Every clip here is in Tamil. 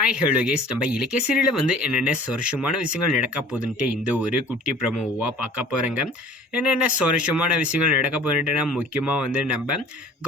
ஹாய் ஹலோ கேஸ் நம்ம இலக்கிய சீரியலில் என்னென்ன சுவாரஸ்யமான விஷயங்கள் நடக்க போகுதுன்ட்டு இந்த ஒரு குட்டி ப்ரமோவாக பார்க்க போகிறேங்க. என்னென்ன சுவாரஸ்யமான விஷயங்கள் நடக்க போகுதுன்ட்டுனா முக்கியமாக நம்ம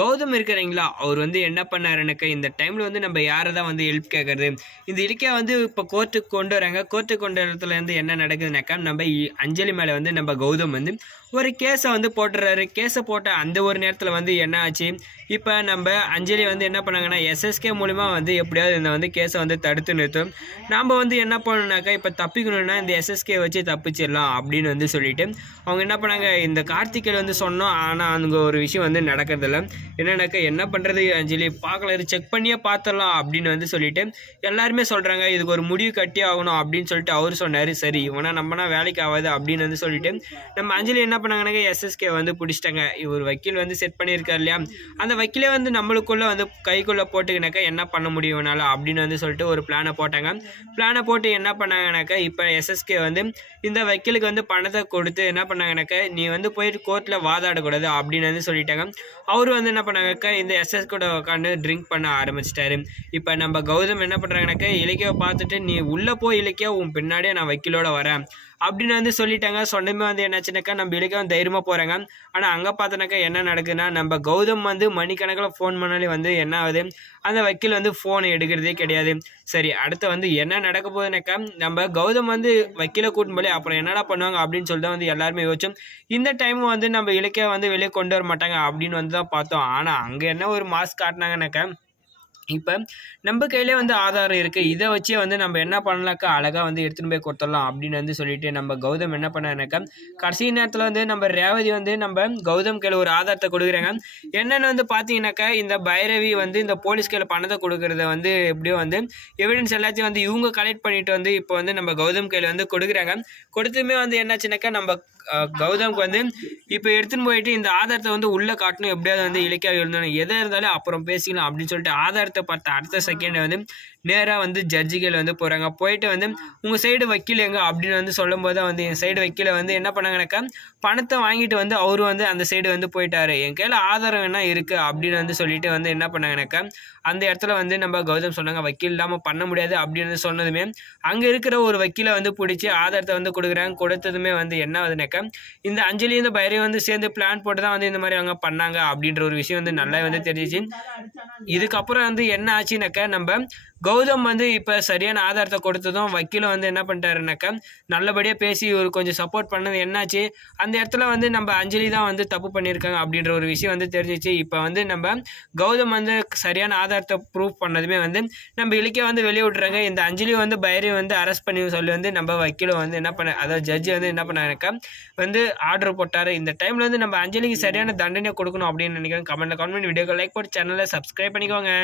கௌதம் இருக்கிறீங்களா, அவர் என்ன பண்ணார் எனக்கு இந்த டைமில் நம்ம யாரை தான் ஹெல்ப் கேட்குறது. இந்த இலக்கியா இப்போ கோர்ட்டுக்கு கொண்டு வராங்க. கோர்ட்டுக்கு கொண்டு வரத்துல என்ன நடக்குதுனாக்கா நம்ம அஞ்சலி மேலே நம்ம கௌதம் ஒரு கேஸை போட்டுறாரு. கேஸை போட்ட அந்த ஒரு நேரத்தில் என்ன ஆச்சு, இப்போ நம்ம அஞ்சலி என்ன பண்ணாங்கன்னா எஸ்எஸ்கே மூலிமா எப்படியாவது இந்த கேஸை தடுத்து நிறுத்தும். நாம் என்ன பண்ணணுனாக்கா இப்போ தப்பிக்கணும்னா இந்த எஸ்எஸ்கே வச்சு தப்பிச்சிடலாம் அப்படின்னு சொல்லிட்டு அவங்க என்ன பண்ணாங்க, இந்த கார்த்திகேயன் சொன்னோம். ஆனால் அங்கே ஒரு விஷயம் நடக்கிறதில்ல. என்னன்னாக்கா என்ன பண்ணுறது அஞ்சலி, பார்க்கலாம் செக் பண்ணியே பார்த்துடலாம் அப்படின்னு சொல்லிட்டு எல்லாருமே சொல்கிறாங்க. இதுக்கு ஒரு முடிவு கட்டி ஆகணும் அப்படின்னு சொல்லிட்டு அவர் சொன்னார். சரி இவனா நம்மனா வேலைக்கு ஆகாது அப்படின்னு சொல்லிட்டு நம்ம அஞ்சலி என்ன பண்ணாங்கன்னாக்கா எஸ்எஸ்கே பிடிச்சிட்டாங்க. இவர் வக்கீல் செட் பண்ணியிருக்காரு இல்லையா, அந்த வக்கீலே நம்மளுக்குள்ளே கைக்குள்ளே போட்டுக்கினாக்கா என்ன பண்ண முடியும்னால அப்படின்னு சொல்லிட்டு ஒரு பிளானை போட்டாங்க. பிளானை போட்டு என்ன பண்ணாங்கனாக்கா இப்போ எஸ்எஸ்கே இந்த வக்கீலுக்கு பணத்தை கொடுத்து என்ன பண்ணாங்கனாக்கா நீ போயிட்டு கோர்ட்டில் வாதாடக்கூடாது அப்படின்னு சொல்லிட்டாங்க. அவரு என்ன பண்ணாங்கக்கா இந்த எஸ்எஸ் கூட உட்காந்து ட்ரிங்க் பண்ண ஆரம்பிச்சிட்டாரு. இப்போ நம்ம கௌதம் என்ன பண்ணுறாங்கனாக்கா இலக்கியாவை பார்த்துட்டு நீ உள்ளே போய் இலக்கியா உன் பின்னாடியே நான் வக்கீலோட வரேன் அப்படின்னு சொல்லிட்டாங்க. சொன்னமே என்னாச்சுனாக்கா நம்ம இலக்கியம் தைரியமாக போகிறாங்க. ஆனால் அங்கே பார்த்தோன்னாக்கா என்ன நடக்குதுன்னா நம்ம கௌதம் மணிக்கணக்கில் ஃபோன் பண்ணாலே என்ன ஆகுது, அந்த வக்கீல் ஃபோனை எடுக்கிறதே கிடையாது. சரி அடுத்து என்ன நடக்க போகுதுனாக்கா நம்ம கௌதம் வக்கீலை கூட்டும் போலே அப்புறம் என்னடா பண்ணுவாங்க அப்படின்னு சொல்லி தான் எல்லாருமே யோசிச்சோம். இந்த டைமும் நம்ம இலக்கிய வெளியே கொண்டு வர மாட்டாங்க அப்படின்னு தான் பார்த்தோம். ஆனால் அங்கே என்ன ஒரு மாஸ்க் காட்டினாங்கனாக்கா இப்போ நம்ம கையிலே ஆதாரம் இருக்குது, இதை வச்சே நம்ம என்ன பண்ணலாக்கா அழகாக எடுத்துகிட்டு போய் கொடுத்துடலாம் அப்படின்னு சொல்லிட்டு நம்ம கௌதம் என்ன பண்ணாக்கா கடைசி நேரத்தில் நம்ம ரேவதி நம்ம கௌதம் கையில் ஒரு ஆதாரத்தை கொடுக்குறாங்க. என்னென்னு பார்த்தீங்கன்னாக்கா இந்த பைரவி இந்த போலீஸ் கையில் பணத்தை கொடுக்குறத எப்படியோ எவிடன்ஸ் எல்லாத்தையும் இவங்க கலெக்ட் பண்ணிட்டு இப்போ நம்ம கௌதம் கையில் கொடுக்குறாங்க. கொடுத்துமே என்னாச்சுனாக்கா நம்ம கௌதம்க்கு இப்போ எடுத்துன்னு போயிட்டு இந்த ஆதாரத்தை உள்ளே காட்டணும், எப்படியாவது இலக்கியா எழுந்தணும், எதை இருந்தாலும் அப்புறம் பேசிக்கலாம் அப்படின்னு சொல்லிட்டு ஆதாரத்தை பார்த்த அடுத்த செகண்ட் நேராக ஜட்ஜிகள் போகிறாங்க. போயிட்டு உங்கள் சைடு வக்கீல் எங்கே அப்படின்னு சொல்லும்போது தான் என் சைடு வக்கீலை என்ன பண்ணாங்கனாக்கா பணத்தை வாங்கிட்டு அவரு அந்த சைடு போயிட்டாரு, என் கையில் ஆதாரம் என்ன இருக்குது அப்படின்னு சொல்லிட்டு என்ன பண்ணாங்கனாக்கா அந்த இடத்துல நம்ம கௌதம் சொன்னாங்க வக்கீல் இல்லாமல் பண்ண முடியாது அப்படின்னு சொன்னதுமே அங்கே இருக்கிற ஒரு வக்கீலை பிடிச்சி ஆதாரத்தை கொடுக்குறாங்க. கொடுத்ததுமே என்ன ஆகுதுனாக்கா இந்த அஞ்சலி இந்த பைரவி சேர்ந்து பிளான் போட்டு தான் இந்த மாதிரி அவங்க பண்ணாங்க அப்படின்ற ஒரு விஷயம் நல்லா தெரிஞ்சிச்சு. இதுக்கப்புறம் என்ன ஆச்சுனாக்கா நம்ம கௌதம் இப்போ சரியான ஆதாரத்தை கொடுத்ததும் வக்கீலும் என்ன பண்ணிட்டாருனாக்கா நல்லபடியாக பேசி ஒரு கொஞ்சம் சப்போர்ட் பண்ணது என்னாச்சு, அந்த இடத்துல நம்ம அஞ்சலி தான் தப்பு பண்ணியிருக்காங்க அப்படின்ற ஒரு விஷயம் தெரிஞ்சிச்சு. இப்போ நம்ம கௌதம் சரியான ஆதாரத்தை ப்ரூவ் பண்ணதுமே நம்ம இலக்கிய வெளியே விட்டுறாங்க. இந்த அஞ்சலி பைரவி அரெஸ்ட் பண்ணி சொல்லி நம்ம வக்கீலும் என்ன பண்ண, அதாவது ஜட்ஜி என்ன பண்ணாருனாக்கா ஆர்டர் போட்டார். இந்த டைமில் நம்ம அஞ்சலிக்கு சரியான தண்டனை கொடுக்கணும் அப்படின்னு நினைக்கிறேன். கமெண்ட்டில் வீடியோக்கு லைக் போட்டு சேனலை சப்ஸ்கிரைப் பண்ணிக்கோங்க.